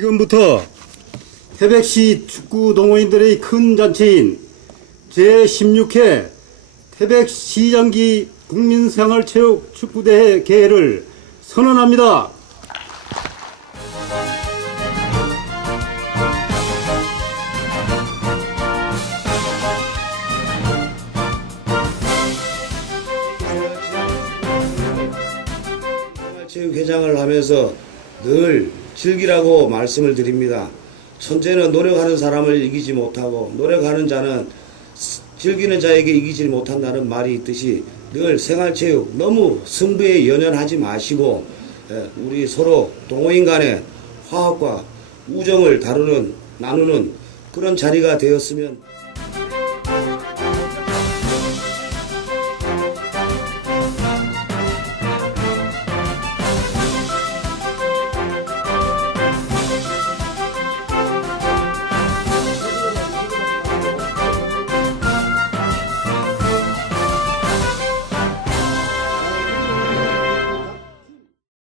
지금부터 태백시 축구 동호인들의 큰 잔치인 제16회 태백시 장기 국민생활체육 축구대회 개회를 선언합니다. 체육회장을 하면서 늘 즐기라고 말씀을 드립니다. 천재는 노력하는 사람을 이기지 못하고 노력하는 자는 스- 즐기는 자에게 이기지 못한다는 말이 있듯이 늘 생활체육 너무 승부에 연연하지 마시고 예, 우리 서로 동호인 간의 화합과 우정을 다루는 나누는 그런 자리가 되었으면